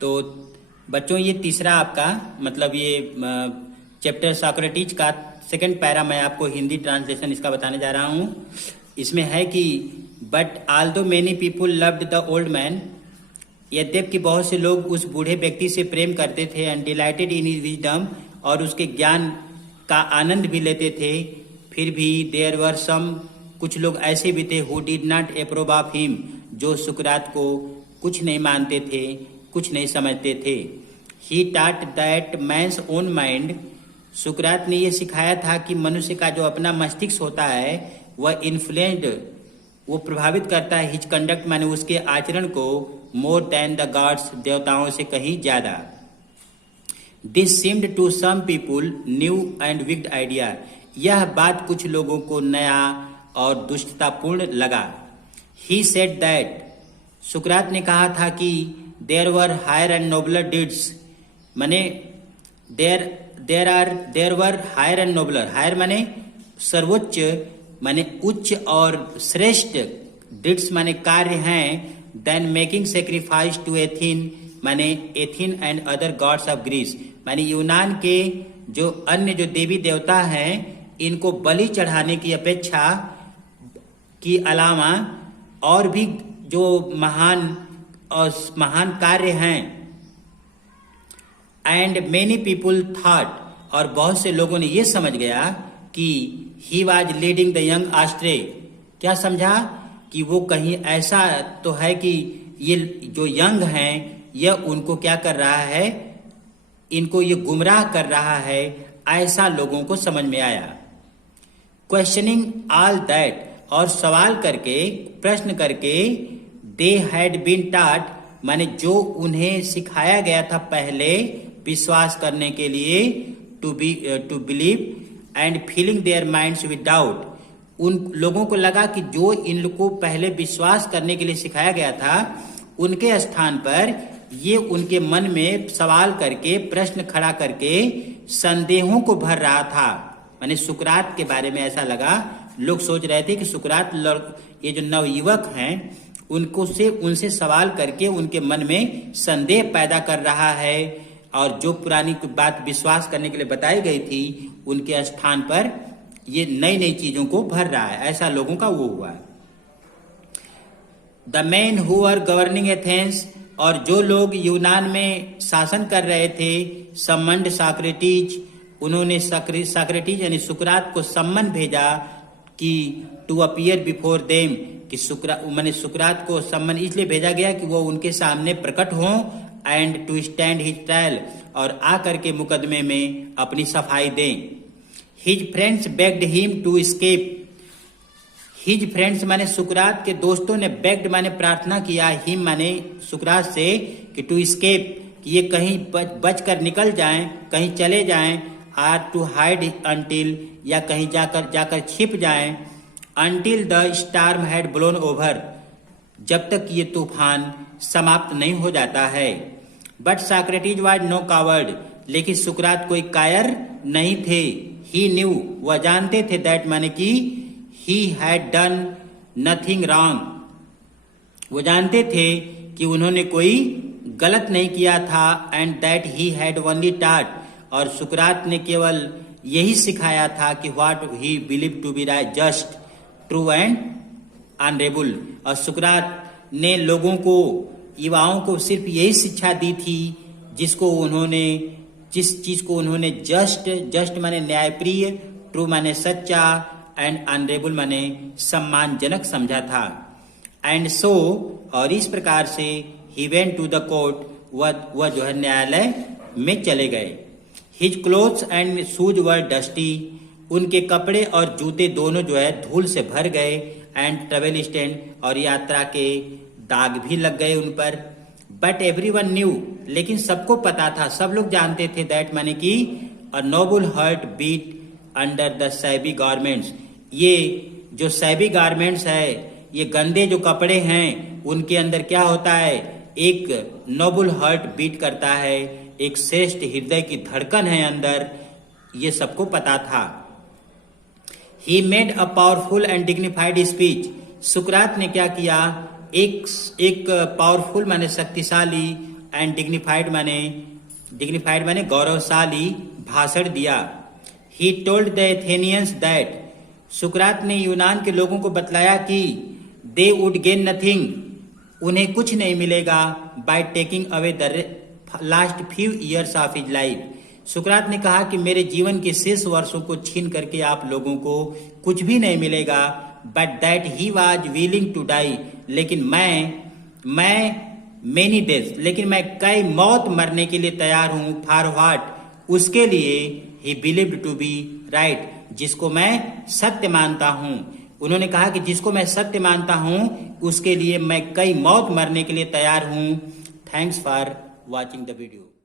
तो बच्चों ये तीसरा आपका मतलब ये चैप्टर सॉक्रेटिस का सेकंड पैरा मैं आपको हिंदी ट्रांसलेशन इसका बताने जा रहा हूँ। इसमें है कि but Aldous many people loved the old man, यद्यपि बहुत से लोग उस बूढ़े व्यक्ति से प्रेम करते थे, and dilated in his wisdom, और उसके ज्ञान का आनंद भी लेते थे, फिर भी देयर वर सम, कुछ लोग ऐसे भी थे, who did not approve of him, जो सुकरात को कुछ नहीं मानते थे, कुछ नहीं समझते थे। ही टाट दैट मैंस ओन माइंड, सुकरात ने यह सिखाया था कि मनुष्य का जो अपना मस्तिष्क होता है वह इन्फ्लुएंस्ड, वो प्रभावित करता है, हिज कंडक्ट माने उसके आचरण को, मोर देन द गॉड्स, देवताओं से कहीं ज्यादा। This seemed to some people new and wicked idea, यह बात कुछ लोगों को नया और दुष्टतापूर्ण लगा। ही सेड दैट, सुकरात ने कहा था कि there were higher and nobler deeds, माने there were higher and nobler, higher माने सर्वोच्च, माने उच्च और श्रेष्ठ, डिड्स माने कार्य हैं, than making sacrifice to Athene, माने Athene and other gods of Greece, माने यूनान के जो अन्य जो देवी देवता हैं इनको बलि चढ़ाने की अपेक्षा की अलावा और भी जो महान कार्य हैं। एंड मेनी पीपुल थॉट, और बहुत से लोगों ने यह समझ गया कि he was leading the young astray, क्या समझा कि वो कहीं ऐसा तो है कि ये जो यंग हैं यह उनको क्या कर रहा है, इनको ये गुमराह कर रहा है, ऐसा लोगों को समझ में आया। क्वेश्चनिंग ऑल दैट, और सवाल करके, प्रश्न करके, दे हैड बीन टाट, माने जो उन्हें सिखाया गया था पहले विश्वास करने के लिए, to believe and filling their minds with doubt, उन लोगों को लगा कि जो इन लोगों को पहले विश्वास करने के लिए सिखाया गया था उनके स्थान पर ये उनके मन में सवाल करके, प्रश्न खड़ा करके संदेहों को भर रहा था। माने सुकरात के बारे में ऐसा लगा, लोग सोच रहे थे कि सुकरात ये जो नवयुवक हैं उनसे सवाल करके उनके मन में संदेह पैदा कर रहा है, और जो पुरानी बात विश्वास करने के लिए बताई गई थी उनके स्थान पर ये नई नई चीजों को भर रहा है, ऐसा लोगों का वो हुआ। The man who are governing Athens, और जो लोग यूनान में शासन कर रहे थे, सम्मन्ड सॉक्रेटिस, उन्होंने सॉक्रेटिस यानी सुकरात को सम्मन भेजा कि टू अपीयर बिफोर देम, कि सुकरात को सम्मन इसलिए भेजा गया कि वो उनके सामने प्रकट हों, and to stand his trial, और आकर के मुकदमे में अपनी सफाई दें। His friends begged him to escape, his friends माने सुकरात के दोस्तों ने बेग्ड माने प्रार्थना किया, हिम माने सुकरात से, कि टू एस्केप, कि ये कहीं बच कर निकल जाएं, कहीं चले जाएं, आर टू हाइड अंटिल, या कहीं जाकर छिप जाएं, until the storm had blown over, जब तक ये तूफान समाप्त नहीं हो जाता है। But Socrates was no coward, लेकिन सुकरात कोई कायर नहीं थे। ही न्यू, वह जानते थे, दैट माने कि he had done nothing wrong, वो जानते थे कि उन्होंने कोई गलत नहीं किया था, and that he had only taught, और सुकरात ने केवल यही सिखाया था कि what he believe to be right, just, true and honourable, और सुकरात ने लोगों को, युवाओं को सिर्फ यही शिक्षा दी थी जिस चीज को उन्होंने जस्ट माने न्यायप्रिय, ट्रू माने सच्चा, एंड ऑनरेबल माने सम्मानजनक समझा था। एंड सो, और इस प्रकार से, he went to the court, वह जो है न्यायालय में चले गए। His clothes and shoes were dusty, उनके कपड़े और जूते दोनों जो है धूल से भर गए, एंड ट्रेवल स्टैंड, और यात्रा के दाग भी लग गए उन पर। बट एवरीवन न्यू, लेकिन सबको पता था, सब लोग जानते थे, दैट माने कि a noble heart beat under the shabby garments, ये जो सैबी गारमेंट्स है, ये गंदे जो कपड़े हैं उनके अंदर क्या होता है, एक नोबल हार्ट बीट करता है, एक श्रेष्ठ हृदय की धड़कन है अंदर, ये सबको पता था। He made a powerful and dignified speech, सुकरात ने क्या किया, एक पावरफुल माने शक्तिशाली एंड डिग्निफाइड माने गौरवशाली भाषण दिया। He told the Athenians that, सुकरात ने यूनान के लोगों को बतलाया कि दे वुड गेन नथिंग, उन्हें कुछ नहीं मिलेगा by taking away the last few years of his life. सुकरात ने कहा कि मेरे जीवन के शेष वर्षों को छीन करके आप लोगों को कुछ भी नहीं मिलेगा, but that he was willing to die, लेकिन मैं मेनी डेज, लेकिन मैं कई मौत मरने के लिए तैयार हूं। फॉर व्हाट, उसके लिए he believed to be right, जिसको मैं सत्य मानता हूं। उन्होंने कहा कि जिसको मैं सत्य मानता हूं उसके लिए मैं कई मौत मरने के लिए तैयार हूं। Thanks for watching the video.